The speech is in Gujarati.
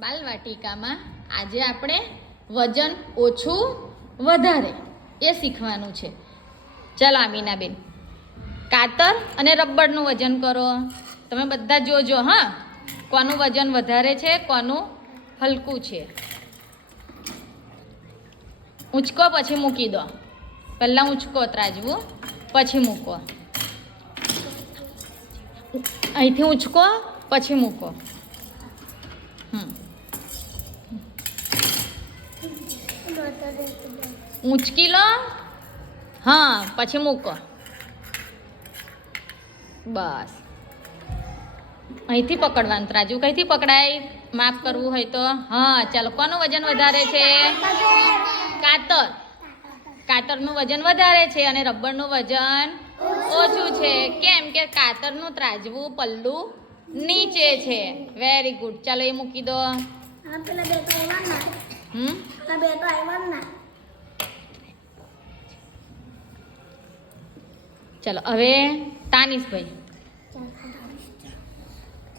બાલવાટિકામાં આજે આપણે વજન ઓછું વધારે એ શીખવાનું છે. ચાલો આમીનાબેન, કાતર અને રબરનું વજન કરો. તમે બધા જોજો હા, કોનું વજન વધારે છે, કોનું હલકું છે. ઊંચકો પછી મૂકી દો. પહેલાં ઊંચકો ત્રાજવું, પછી મૂકો. અહીંથી ઊંચકો પછી મૂકો. ઊંચકી લો, હા, પછી મૂકો. બસ અહીંથી પકડવાનું ત્રાજુ. કઈથી પકડાય? માપ કરવું હોય તો. હા ચાલો, કોનું વજન વધારે છે? કાતર. કાતરનું વજન વધારે છે અને રબરનું વજન ઓછું છે. કેમ કે કાતરનું ત્રાજવું પલ્લું નીચે છે. Very good. ચાલો એ મૂકી દો. ચલો હવે તાનીશભાઈ,